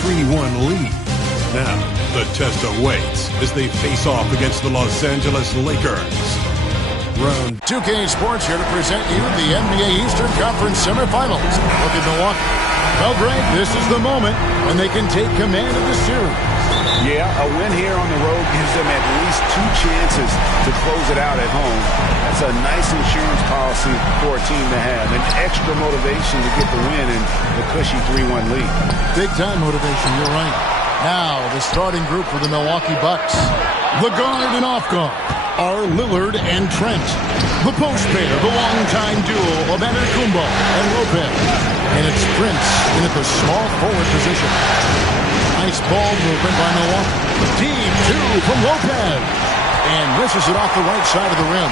3-1 lead. Now, the test awaits as they face off against the Los Angeles Lakers. Round 2K Sports here to present you the NBA Eastern Conference semifinals. Look at Milwaukee. Well, Greg, this is the moment when they can take command of the series. Yeah, a win here on the road gives them at least 2 chances to close it out at home. That's a nice insurance policy for a team to have. An extra motivation to get the win and the cushy 3-1 lead. Big time motivation, you're right. Now, the starting group for the Milwaukee Bucks. The guard and off guard are Lillard and Trent. The post pair, the longtime duo of Antetokounmpo and Lopez. And it's Prince in at the small forward position. Nice ball movement by Milwaukee. Deep 2 from Lopez. And misses it off the right side of the rim.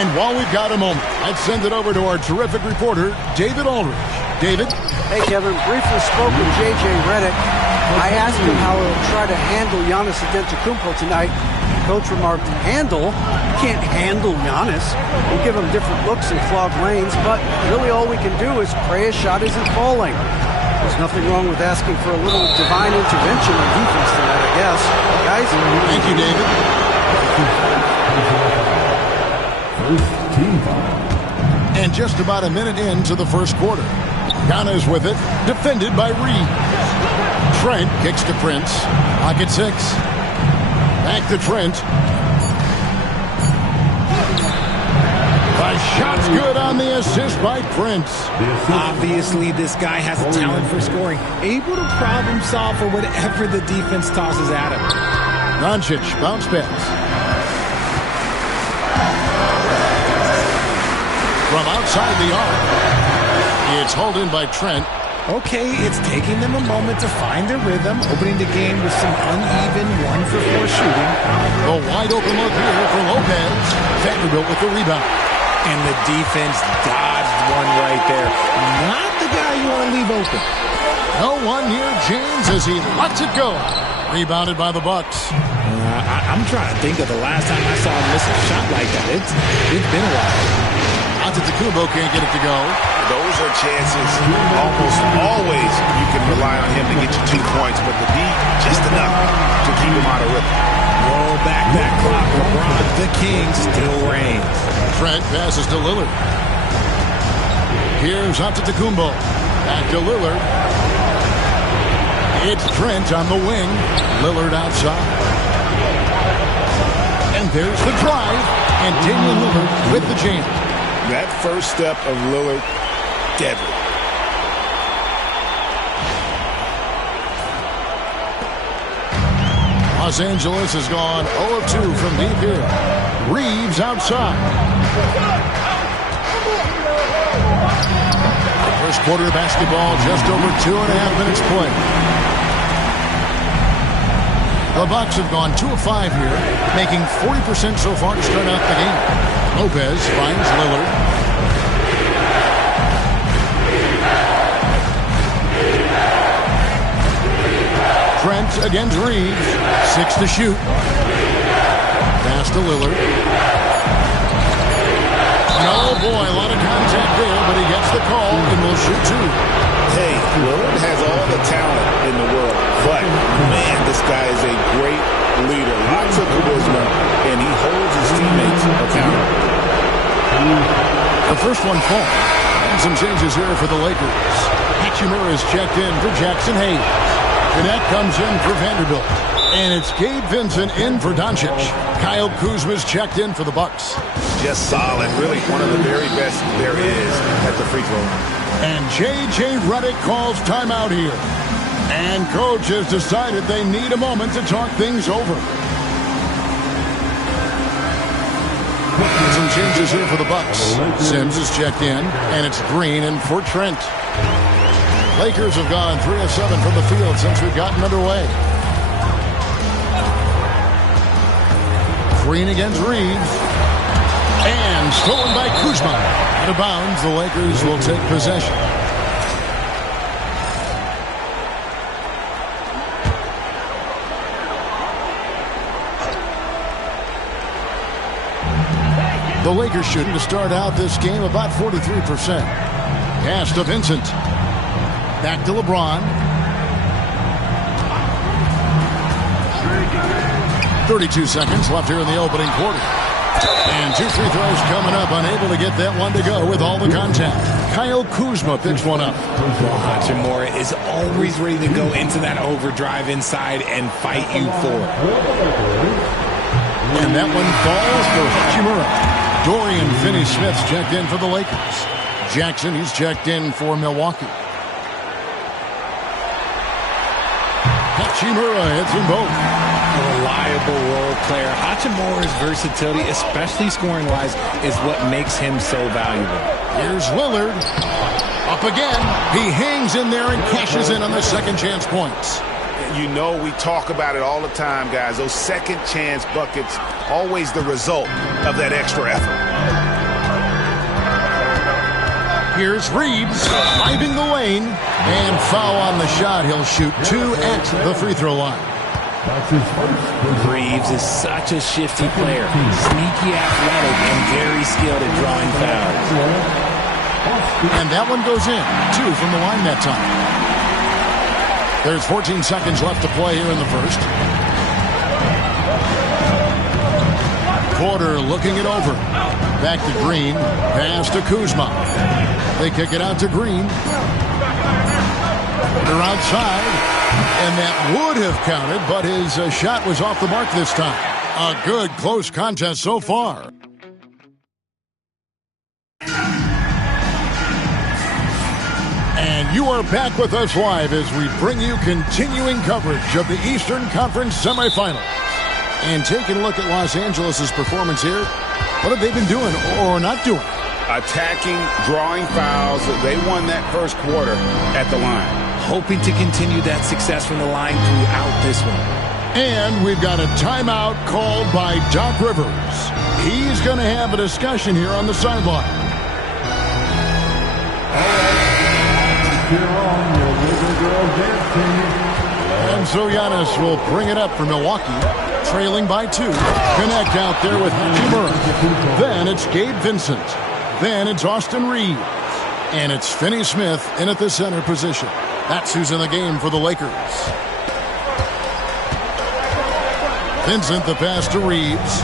And while we've got a moment, I'd send it over to our terrific reporter, David Aldridge. David? Hey, Kevin. Briefly spoke with J.J. Redick. I asked him how he'll try to handle Giannis Antetokounmpo tonight. Coach remarked, handle? You can't handle Giannis. We'll give him different looks and clogged lanes, but really all we can do is pray his shot isn't falling. There's nothing wrong with asking for a little divine intervention on defense tonight, I guess. Guys? Thank you, David. And just about a minute into the first quarter. Ghana's with it, defended by Reed. Trent kicks to Prince. Pocket 6. Back to Trent. The shot's good on the assist by Prince. Obviously, this guy has a talent for scoring. Able to problem solve for whatever the defense tosses at him. Doncic, bounce pass. From outside the arc. It's hauled in by Trent. Okay, it's taking them a moment to find their rhythm, opening the game with some uneven 1-for-4 shooting. A wide open look here for Lopez. Vanderbilt with the rebound. And the defense dodged one right there. Not the guy you want to leave open. No one near James as he lets it go. Rebounded by the Bucks. I'm trying to think of the last time I saw him miss a shot like that. It's been a while. Antetokounmpo can't get it to go. Those are chances almost always you can rely on him to get you 2 points, but the beat just enough to keep him out of rhythm. Roll back that clock. LeBron, the king, still reigns. Trent passes to Lillard. Here's Antetokounmpo. Back to Lillard. It's Trent on the wing. Lillard outside. And there's the drive. And Damian Lillard with the jam. That first step of Lillard, deadly. Los Angeles has gone 0-2 from deep here. Reeves outside. First quarter of basketball, just over 2.5 minutes played. The Bucks have gone 2 of 5 here, making 40% so far to start out the game. Lopez finds Lillard. Trent against Reeves. 6 to shoot. Pass to Lillard. Oh boy, a lot of contact there, but he gets the call and will shoot 2. Hey, Lillard has all the talent in the world, but man, this guy is a great leader. Lots of charisma, and he holds his teammates accountable. The first one falls. And some changes here for the Lakers. Hachimura is checked in for Jackson Hayes. Gannett comes in for Vanderbilt. And it's Gabe Vincent in for Doncic. Kyle Kuzma's checked in for the Bucks. Just solid. Really one of the very best there is at the free throw. And J.J. Redick calls timeout here. And coach has decided they need a moment to talk things over. Some changes here for the Bucks. Sims is checked in, and it's Green in for Trent. Lakers have gone 3 of 7 from the field since we've gotten underway. Green against Reeves. And stolen by Kuzma. Out of bounds, the Lakers will take possession. The Lakers shooting to start out this game about 43%. Pass to Vincent. Back to LeBron. 32 seconds left here in the opening quarter. And 2 free throws coming up, unable to get that one to go with all the contact. Kyle Kuzma picks one up. Hachimura is always ready to go into that overdrive inside and fight you for it. And that one falls for Hachimura. Dorian Finney-Smith's checked in for the Lakers. Jackson, he's checked in for Milwaukee. Hachimura hits them both. A reliable role player. Hachimura's versatility, especially scoring-wise, is what makes him so valuable. Here's Lillard. Up again. He hangs in there and cashes in on the second chance points. You know, we talk about it all the time, guys. Those second chance buckets, always the result of that extra effort. Here's Reeves driving the lane, and foul on the shot. He'll shoot 2 at the free throw line. Reeves is such a shifty player. Sneaky athletic and very skilled at drawing fouls. And that one goes in. 2 from the line that time. There's 14 seconds left to play here in the first. Porter looking it over. Back to Green. Pass to Kuzma. They kick it out to Green. They're outside. And that would have counted, but his shot was off the mark this time. A good, close contest so far. And you are back with us live as we bring you continuing coverage of the Eastern Conference semifinals. And taking a look at Los Angeles' performance here, what have they been doing or not doing? Attacking, drawing fouls. They won that first quarter at the line. Hoping to continue that success from the line throughout this one. And we've got a timeout called by Doc Rivers. He's going to have a discussion here on the sideline. And so Giannis will bring it up for Milwaukee, trailing by 2. Connect out there with Hachimura. Then it's Gabe Vincent. Then it's Austin Reeves. And it's Finney-Smith in at the center position. That's who's in the game for the Lakers. Vincent, the pass to Reeves.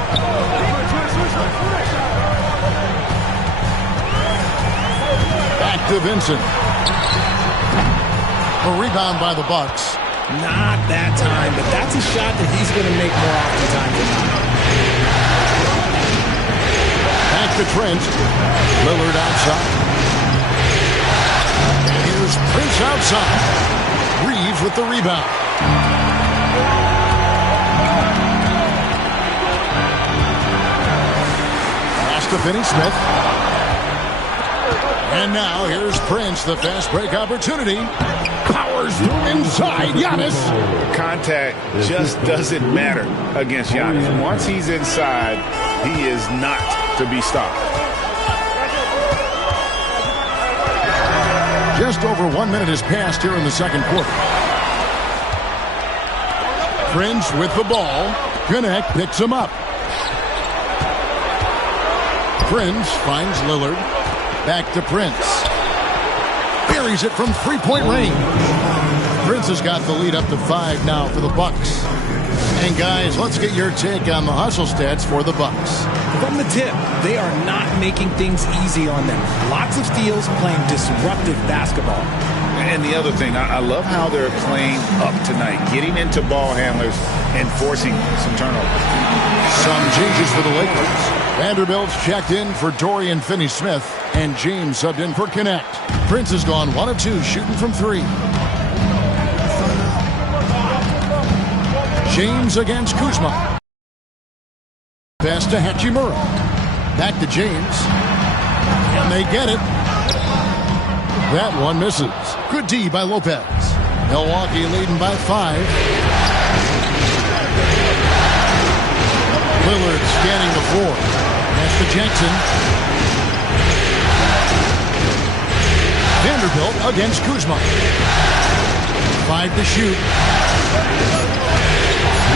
Back to Vincent. A rebound by the Bucks. Not that time, but that's a shot that he's going to make more often time than not. Back to Trent. Lillard outside. Here's Prince outside. Reeves with the rebound. Pass to Finney-Smith. And now here's Prince, the fast break opportunity. Powers through inside. Giannis. Contact just doesn't matter against Giannis. Once he's inside, he is not to be stopped. Just over 1 minute has passed here in the second quarter. Prince with the ball. Connect picks him up. Prince finds Lillard. Back to Prince. Buries it from three-point range. Prince has got the lead up to 5 now for the Bucks. And guys, let's get your take on the hustle stats for the Bucks. From the tip, they are not making things easy on them. Lots of steals, playing disruptive basketball. And the other thing, I love how they're playing up tonight, getting into ball handlers and forcing some turnovers. Some changes for the Lakers. Vanderbilt's checked in for Dorian Finney-Smith, and James subbed in for Connect. Prince has gone 1 of 2, shooting from 3. James against Kuzma. Pass to Hachimura. Back to James. And they get it. That one misses. Good D by Lopez. Milwaukee leading by 5. Lillard scanning the floor. Pass to Jackson. Vanderbilt against Kuzma. 5 to shoot.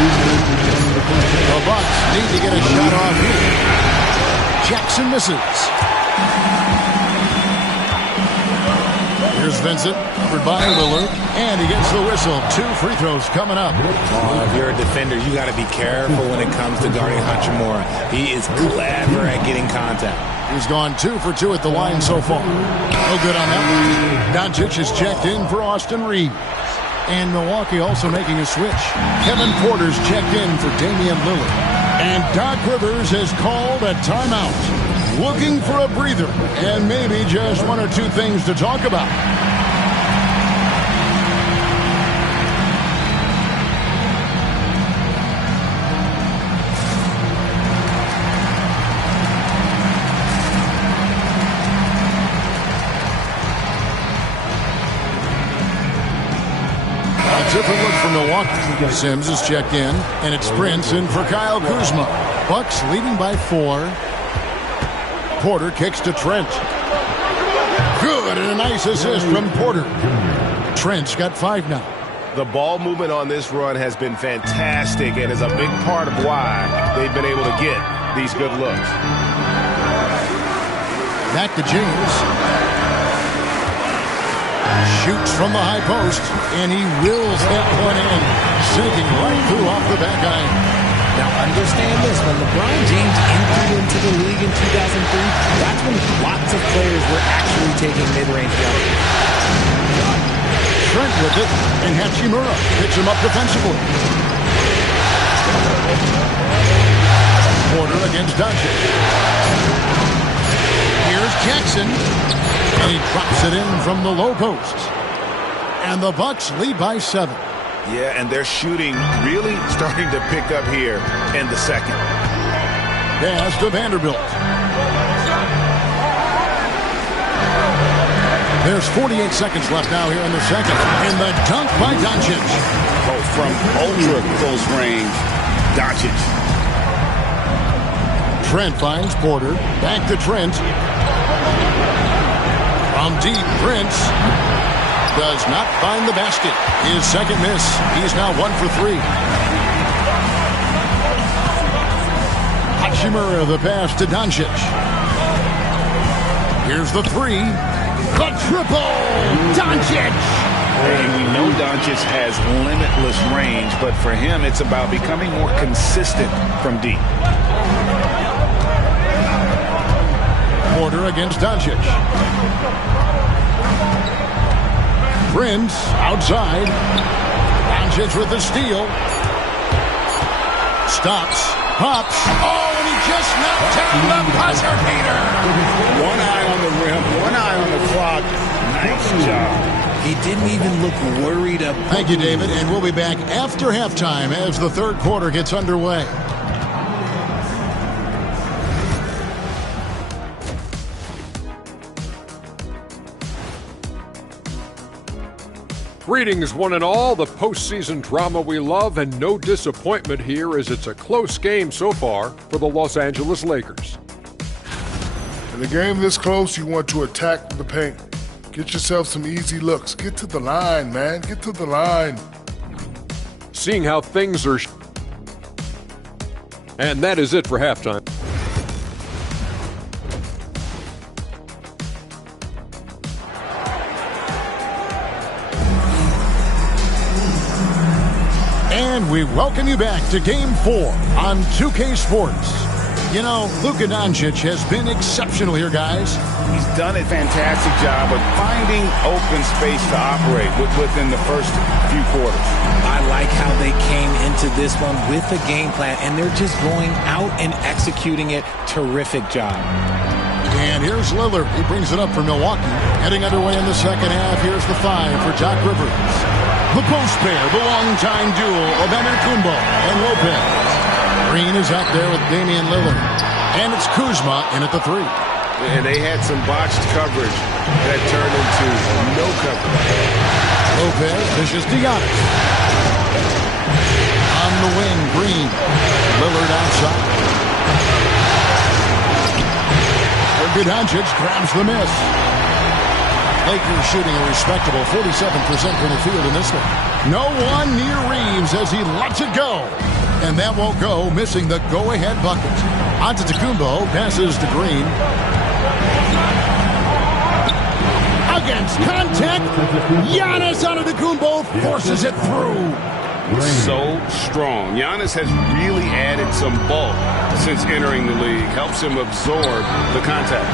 The Bucks need to get a shot off here. Jackson misses. Here's Vincent, covered by Lillard, and he gets the whistle. 2 free throws coming up. If you're a defender, you got to be careful when it comes to guarding Hachimura. He is clever at getting contact. He's gone 2 for 2 at the line so far. No good on that. Doncic is checked in for Austin Reeves. And Milwaukee also making a switch. Kevin Porter's checked in for Damian Lillard. And Doc Rivers has called a timeout. Looking for a breather and maybe just 1 or 2 things to talk about. Different look for Milwaukee. Sims is checked in, and it sprints in for Kyle Kuzma. Bucks leading by 4. Porter kicks to Trent. Good, and a nice assist from Porter. Trent's got 5 now. The ball movement on this run has been fantastic and is a big part of why they've been able to get these good looks. Back to James. Shoots from the high post, and he wills that one in, sinking right through off the back iron. Now understand this, when LeBron James entered into the league in 2003, that's when lots of players were actually taking mid-range jumpers. Trent with it, and Hachimura picks him up defensively. Porter against Doncic. Here's Jackson. And he drops it in from the low post. And the Bucks lead by 7. Yeah, and their shooting really starting to pick up here in the second. Pass to Vanderbilt. There's 48 seconds left now here in the second. And the dunk by Doncic. Oh, from ultra close range, Doncic. Trent finds Porter. Back to Trent. From deep, Prince does not find the basket. His second miss. He's now 1 for 3. Hachimura the pass to Doncic. Here's the 3. The triple! Doncic! And we know Doncic has limitless range, but for him, it's about becoming more consistent from deep. Porter against Doncic. Prince outside. Doncic with the steal. Stops. Pops. Oh, and he just knocked down the buzzer beater. One eye on the rim, one eye on the clock. Nice job. He didn't even look worried up. Thank you, David, and we'll be back after halftime as the third quarter gets underway. Greetings, one and all. The postseason drama we love, and no disappointment here as it's a close game so far for the Los Angeles Lakers. In a game this close, you want to attack the paint. Get yourself some easy looks. Get to the line, man. Get to the line. Seeing how things are... And that is it for halftime. And we welcome you back to Game 4 on 2K Sports. You know, Luka Doncic has been exceptional here, guys. He's done a fantastic job of finding open space to operate within the first few quarters. I like how they came into this one with a game plan, and they're just going out and executing it. Terrific job. And here's Lillard. He brings it up for Milwaukee. Heading underway in the second half. Here's the 5 for Doc Rivers. The post pair, the long-time duo of Kumbo and Lopez. Green is out there with Damian Lillard. And it's Kuzma in at the 3. And they had some botched coverage that turned into no coverage. Lopez dishes to Giannis. On the wing, Green. Lillard outside. Doncic grabs the miss. Lakers shooting a respectable 47% from the field in this one. No one near Reeves as he lets it go. And that won't go, missing the go-ahead bucket. Antetokounmpo passes to Green. A against contact. Giannis Antetokounmpo forces it through. So strong. Giannis has really added some bulk since entering the league. Helps him absorb the contact.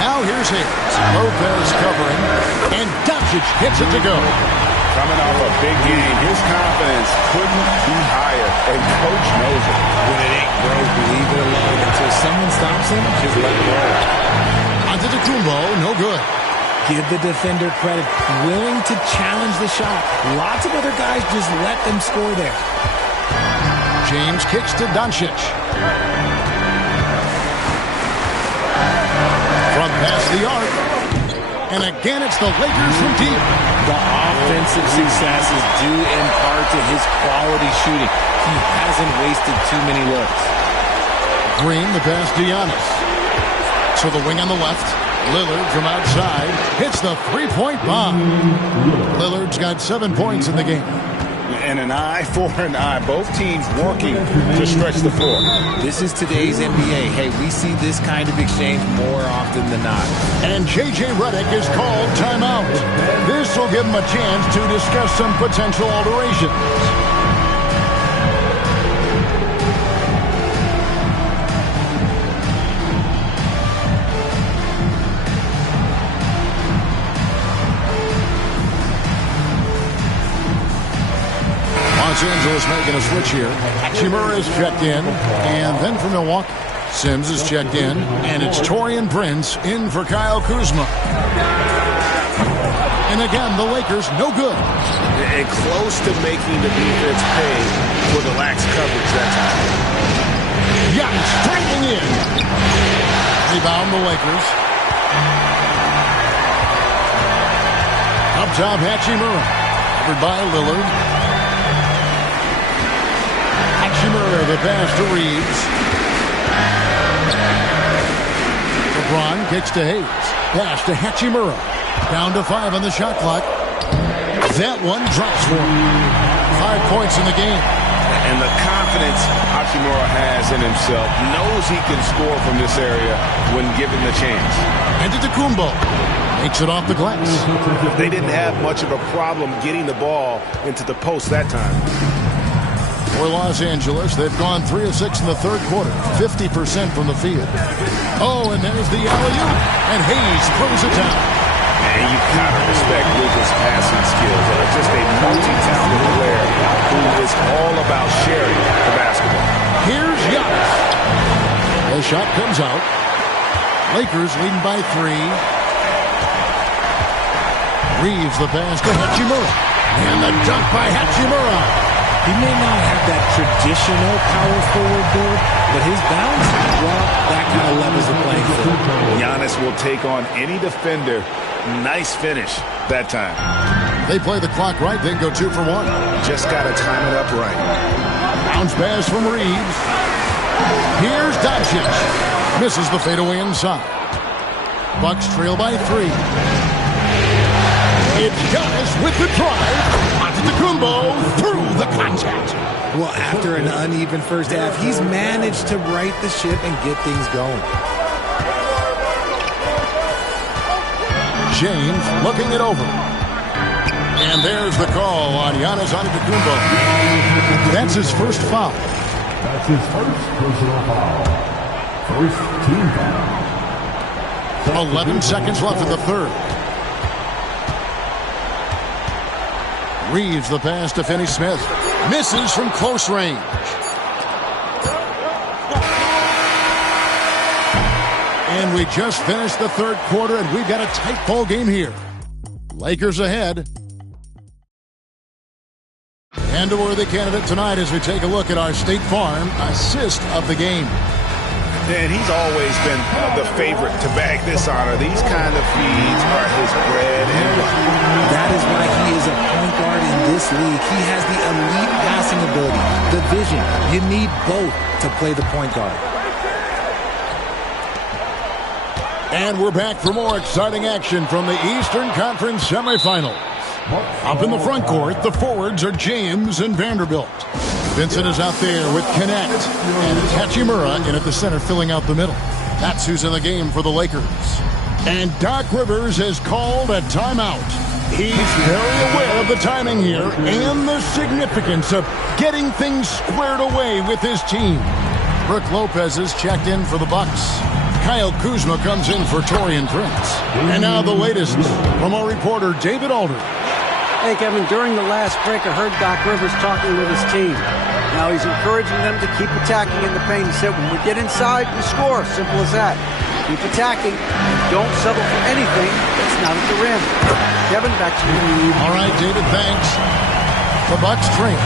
Now here's Hayes. Lopez covering, and Doncic hits it to go. Coming off a big game, his confidence couldn't be higher, and Coach knows it. When it ain't broke, leave it alone. Until someone stops him, just let it roll. Antetokounmpo, no good. Give the defender credit, willing to challenge the shot. Lots of other guys just let them score there. James kicks to Doncic. From past the arc. And again, it's the Lakers from deep. The offensive success is due in part to his quality shooting. He hasn't wasted too many looks. Green, the pass to Giannis. So the wing on the left. Lillard from outside hits the three-point bomb. Lillard's got 7 points in the game. And an eye for an eye. Both teams working to stretch the floor. This is today's NBA. Hey, we see this kind of exchange more often than not. And J.J. Redick is called timeout. This will give him a chance to discuss some potential alterations. Los Angeles making a switch here. Hachimura is checked in, and then for Milwaukee, Sims is checked in, and it's Taurean Prince in for Kyle Kuzma. And again, the Lakers no good. And close to making the defense pay for the lax coverage that time. Giannis striking in. Rebound the Lakers. Up top, Hachimura. Covered by Lillard. Hachimura, the pass to Reeves. LeBron kicks to Hayes. Pass to Hachimura. Down to 5 on the shot clock. That one drops for him. 5 points in the game. And the confidence Hachimura has in himself, knows he can score from this area when given the chance. Antetokounmpo makes it off the glass. They didn't have much of a problem getting the ball into the post that time. For Los Angeles, they've gone 3 of 6 in the third quarter, 50% from the field. Oh, and there's the alley-oop, and Hayes throws it down. And you've got to respect Luka's passing skills. Just a multi-talented player who is all about sharing the basketball. Here's Giannis. The shot comes out. Lakers leading by 3. Reeves the pass to Hachimura. And the dunk by Hachimura. He may not have that traditional power forward build, but his bounce, well, that kind of levels the playing field. Giannis will take on any defender. Nice finish that time. They play the clock right, then go 2 for 1. Just got to time it up right. Bounce pass from Reeves. Here's Doncic. Misses the fadeaway inside. Bucks trail by 3. It's Giannis with the drive. Antetokounmpo through the contact. Well, after an uneven first half, he's managed to right the ship and get things going. James looking it over. And there's the call on Giannis Antetokounmpo. That's his first foul. That's his first personal foul. First team foul. 11 seconds left in the third. Reeves the pass to Finney-Smith. Misses from close range. And we just finished the third quarter, and we've got a tight ball game here. Lakers ahead. And a worthy candidate tonight as we take a look at our State Farm assist of the game. And he's always been the favorite to bag this honor. These kind of feeds are his bread and butter. That is why he is a point guard in this league. He has the elite passing ability, the vision. You need both to play the point guard. And we're back for more exciting action from the Eastern Conference semifinals. Up in the front court, the forwards are James and Vanderbilt. Vincent is out there with Connect, and it's Hachimura in at the center filling out the middle. That's who's in the game for the Lakers. And Doc Rivers has called a timeout. He's very aware of the timing here and the significance of getting things squared away with his team. Brook Lopez is checked in for the Bucks. Kyle Kuzma comes in for Taurean Prince. And now the latest from our reporter David Alder. Hey, Kevin, during the last break, I heard Doc Rivers talking with his team. Now he's encouraging them to keep attacking in the paint. He said, when we get inside, we score. Simple as that. Keep attacking. Don't settle for anything that's not at the rim. Kevin, back to you. All right, David, thanks. The Bucks train.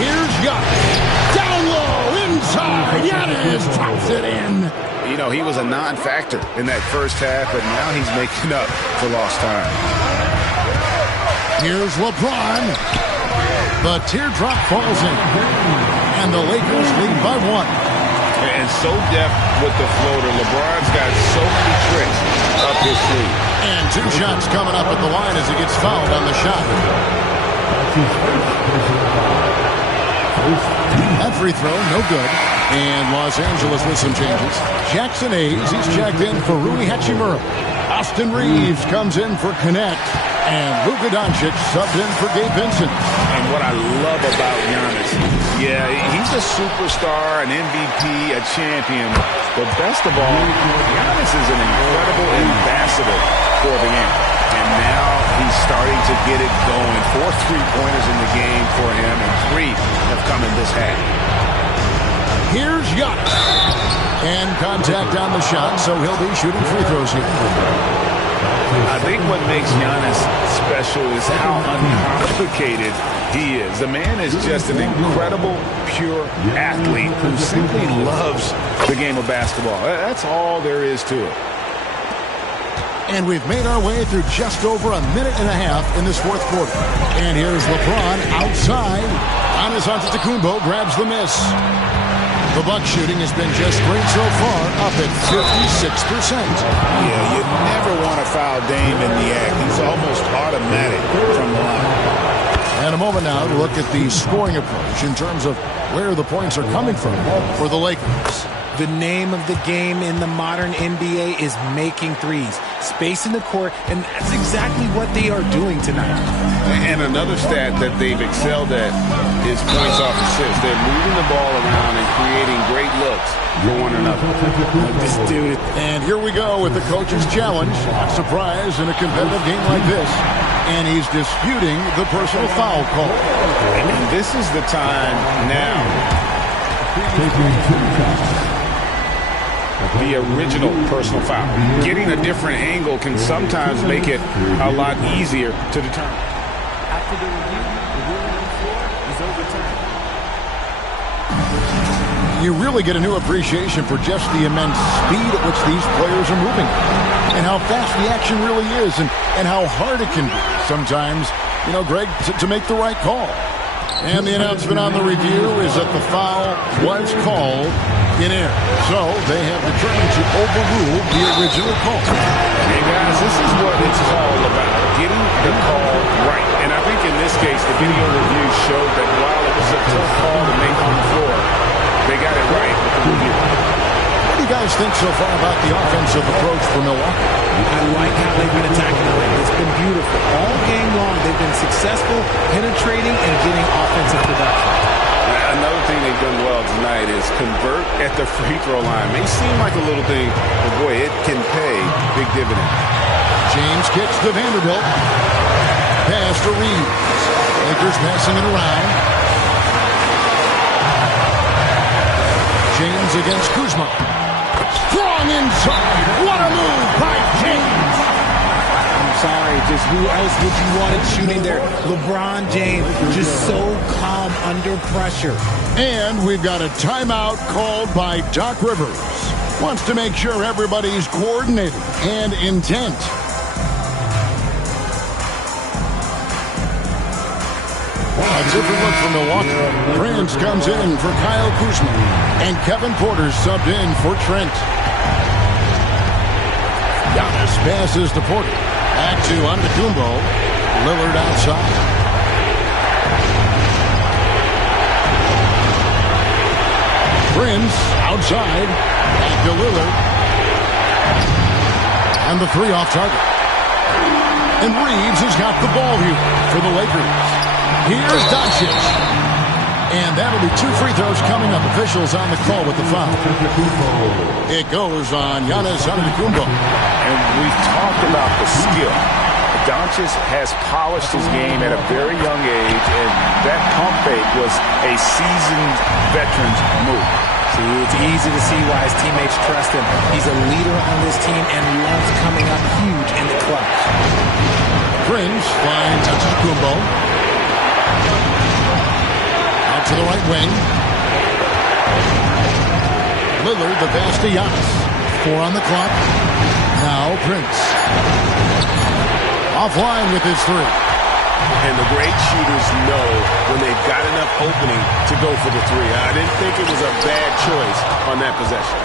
Here's Giannis. Down low, inside. Giannis drops it in. You know, he was a non-factor in that first half, but now he's making up for lost time. Here's LeBron. The teardrop falls in. And the Lakers lead by 1. And so deft with the floater. LeBron's got so many tricks up his sleeve. And 2 shots coming up at the line as he gets fouled on the shot. That free throw, no good. And Los Angeles with some changes. Jackson Hayes, he's checked in for Rui Hachimura. Austin Reeves comes in for Connect. And Luka Doncic subbed in for Gabe Vincent. And what I love about Giannis, yeah, he's a superstar, an MVP, a champion. But best of all, Giannis is an incredible ambassador for the game. And now he's starting to get it going. 4 3-pointers in the game for him, and 3 have come in this half. Here's Giannis. And contact on the shot, so he'll be shooting free throws here. I think what makes Giannis special is how uncomplicated he is. The man is just an incredible, pure athlete who simply loves the game of basketball. That's all there is to it. And we've made our way through just over a minute and a half in this 4th quarter. And here's LeBron outside. Giannis Antetokounmpo grabs the miss. The Bucks shooting has been just great so far, up at 56%. Yeah, you never want to foul Dame in the act. He's almost automatic from the line. And a moment now to look at the scoring approach in terms of where the points are coming from for the Lakers. The name of the game in the modern NBA is making threes. Space in the court, and that's exactly what they are doing tonight. And another stat that they've excelled at is points off assists. They're moving the ball around and creating great looks for one another. This dude. And here we go with the coach's challenge. Not surprised in a competitive game like this. And he's disputing the personal foul call. And this is the time now. The original personal foul. Getting a different angle can sometimes make it a lot easier to determine. After the review, the ruling on the floor is overturned. You really get a new appreciation for just the immense speed at which these players are moving. And how fast the action really is, and how hard it can be sometimes, you know, Greg, to make the right call. And the announcement on the review is that the foul was called in air. So they have determined to overrule the original call. Hey guys, this is what it's all about, getting the call right. And I think in this case, the video review showed that while it was a tough call to make on the floor, they got it right with the review. What do you guys think so far about the offensive approach for Milwaukee? I like how they've been attacking the rim. It's been beautiful. All game long, they've been successful, penetrating, and getting offensive production. Another thing they've done well tonight is convert at the free throw line. May seem like a little thing, but boy, it can pay big dividends. James kicks to Vanderbilt. Pass to Reeves. Lakers passing it around. James against Kuzma. Strong inside. What a move by James. I'm sorry, just who else would you want it shooting there? LeBron James, just so calm under pressure. And we've got a timeout called by Doc Rivers. Wants to make sure everybody's coordinated and intent. A different look for Milwaukee. Prince comes in for Kyle Kuzma. And Kevin Porter subbed in for Trent. Giannis passes to Porter. Back to Antetokounmpo. Lillard outside. Prince Outside. Back to Lillard. And the three off target. And Reeves has got the ball here for the Lakers. Here's Doncic. And that'll be 2 free throws coming up. Officials on the call with the foul. It goes on Giannis Antetokounmpo. And we've talked about the skill. Doncic has polished his game at a very young age, and that pump fake was a seasoned veteran's move. See, it's easy to see why his teammates trust him. He's a leader on this team and loves coming up huge in the clutch. Prince finds Antetokounmpo. Out to the right wing. Lillard, the pass to Giannis. 4 on the clock. Now Prince. Offline with his 3. And the great shooters know when they've got enough opening to go for the 3. I didn't think it was a bad choice on that possession.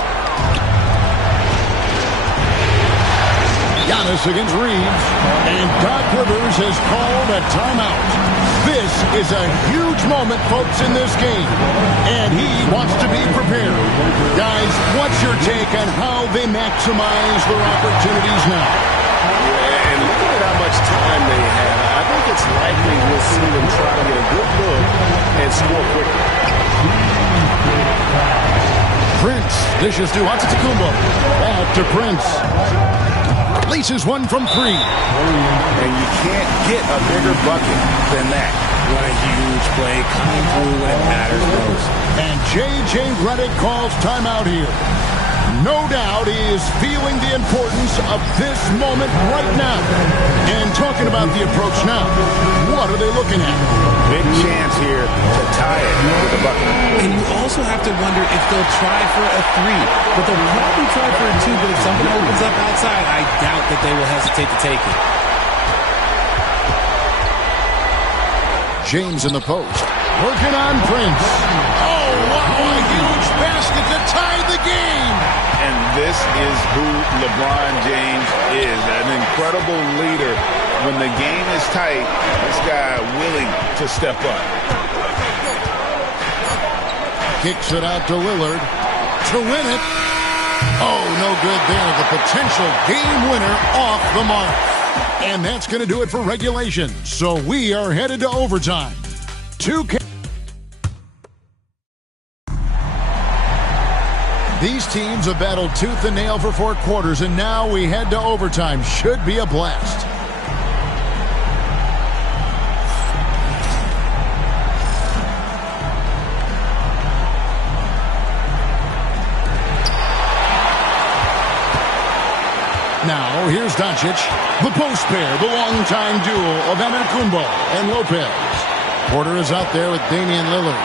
Giannis against Reeves. And Doc Rivers has called a timeout. This is a huge moment, folks, in this game. And he wants to be prepared. Guys, what's your take on how they maximize their opportunities now? Yeah, and looking at how much time they have, I think it's likely we'll see them try to get a good look and score quickly. Prince dishes to Antetokounmpo. Back to Prince. Laces one from 3. And you can't get a bigger bucket than that. What a huge play coming through when it matters most. And J.J. Redick calls timeout here. No doubt he is feeling the importance of this moment right now. And talking about the approach now, what are they looking at? Big chance here to tie it with a bucket. And you also have to wonder if they'll try for a 3. But they'll probably try for a 2, but if something opens up outside, I doubt that they will hesitate to take it. James in the post. Working on Prince. Oh, wow, a huge basket to tie the game. And this is who LeBron James is, an incredible leader. When the game is tight, this guy willing to step up. Kicks it out to Lillard to win it. Oh, no good there. The potential game winner off the mark. And that's going to do it for regulation. So we are headed to overtime. These teams have battled tooth and nail for 4 quarters, and now we head to overtime. Should be a blast. Now, here's Doncic, the post pair, the long-time duo of Antetokounmpo and Lopez. Porter is out there with Damian Lillard,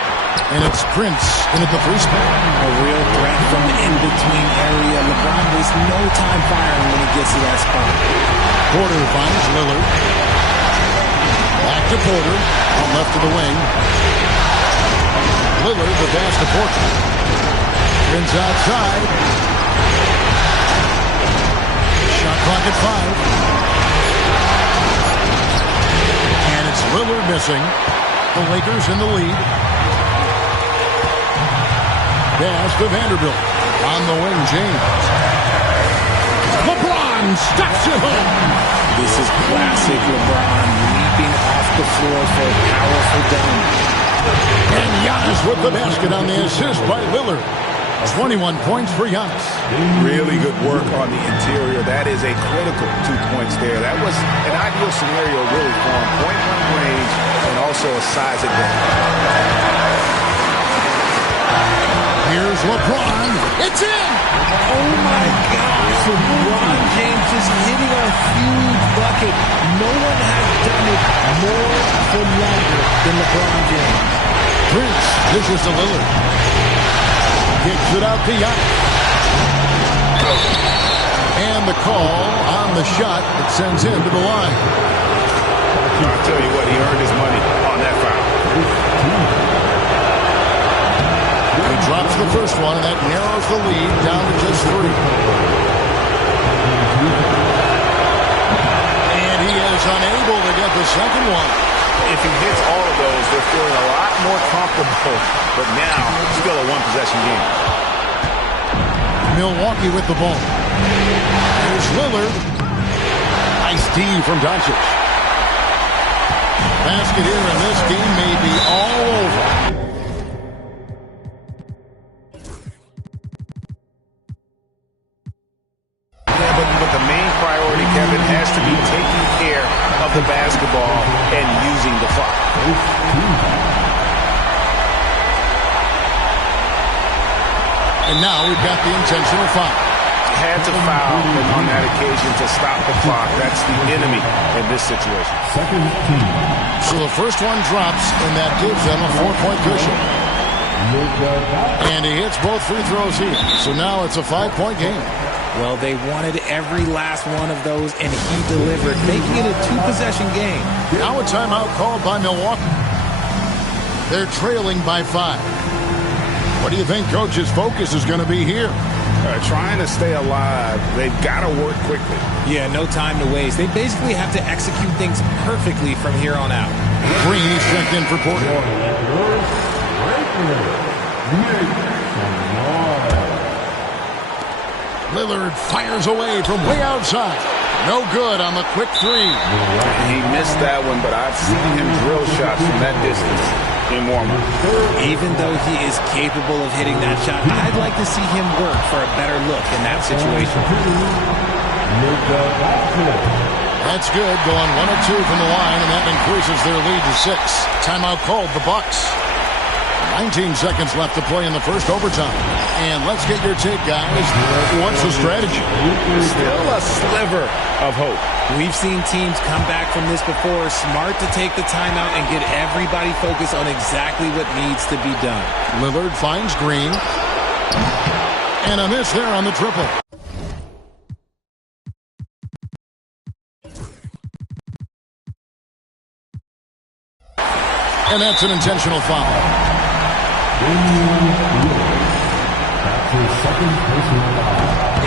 and it's Prince in at the free spot. A real threat from the in-between area. LeBron wastes no time firing when he gets to that spot. Porter finds Lillard. Back to Porter, on left of the wing. Lillard, the pass to Porter. Prince outside. Shot clock at 5. And it's Lillard missing. The Lakers in the lead. Pass to Vanderbilt. On the wing, James. LeBron stuffs it home. This is classic LeBron leaping off the floor for a powerful dunk. And Giannis with the basket on the assist by Lillard. 21 points for Giannis. Really good work on the interior. That is a critical 2 points there. That was an ideal scenario really for him. Point-blank range and also a size advantage. Here's LeBron. It's in! Oh my gosh, LeBron James is hitting a huge bucket. No one has done it more for longer than LeBron James. Prince dishes to Lillard. Kicks it out to Giannis. And the call on the shot that sends him to the line. I'll tell you what, he earned his money on that foul. He drops the first one, and that narrows the lead down to just 3. And he is unable to get the second one. If he hits all of those, they're feeling a lot more comfortable. But now, still a one-possession game. Milwaukee with the ball. Here's Lillard. Nice D from Doncic. Basket here, and this game may be all over. Yeah, but the main priority, Kevin, has to be taking care of the basketball and using the clock. And now we've got the intentional foul. Had to foul on that occasion to stop the clock. That's the enemy in this situation. So the first one drops, and that gives them a 4-point cushion. And he hits both free throws here. So now it's a 5-point game. Well, they wanted every last one of those, and he delivered, making it a 2-possession game. Now a timeout called by Milwaukee. They're trailing by 5. What do you think Coach's focus is going to be here? Trying to stay alive. They've got to work quickly. Yeah, no time to waste. They basically have to execute things perfectly from here on out. Green's checked in for Portland. Lillard fires away from way outside. No good on the quick three. He missed that one, but I've seen him drill shots from that distance in warm-up. Even though he is capable of hitting that shot, I'd like to see him work for a better look in that situation. That's good, going 1 of 2 from the line, and that increases their lead to 6. Timeout called the Bucks. 19 seconds left to play in the first overtime. And let's get your take, guys. What's the strategy? Still a sliver of hope. We've seen teams come back from this before. Smart to take the timeout and get everybody focused on exactly what needs to be done. Lillard finds Green. And a miss there on the triple. And that's an intentional foul.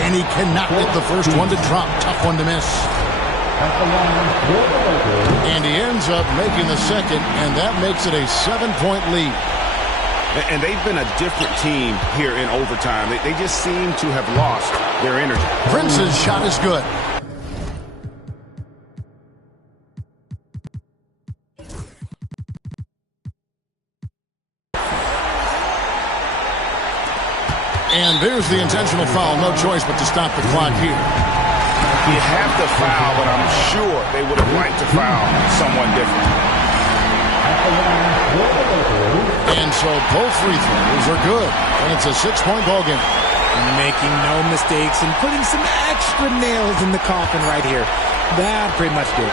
And he cannot get the first one to drop. Tough one to miss. And he ends up making the second, and that makes it a 7-point lead. And they've been a different team here in overtime. They just seem to have lost their energy. Prince's shot is good. And there's the intentional foul. No choice but to stop the clock here. You have to foul, but I'm sure they would have liked to foul someone different. And so both free throws are good. And it's a 6-point ball game. Making no mistakes and putting some extra nails in the coffin right here. That pretty much did.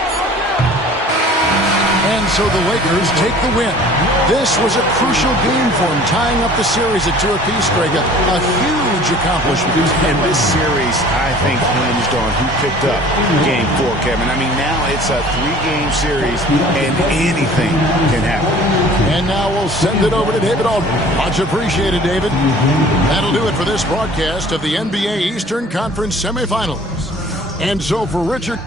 And so the Lakers take the win. This was a crucial game for them, tying up the series at 2 apiece, Greg. A huge accomplishment. And this series, I think, hinged on who picked up Game 4, Kevin. I mean, now it's a 3-game series, and anything can happen. And now we'll send it over to David Aldridge. Much appreciated, David. That'll do it for this broadcast of the NBA Eastern Conference semifinals. And so for Richard...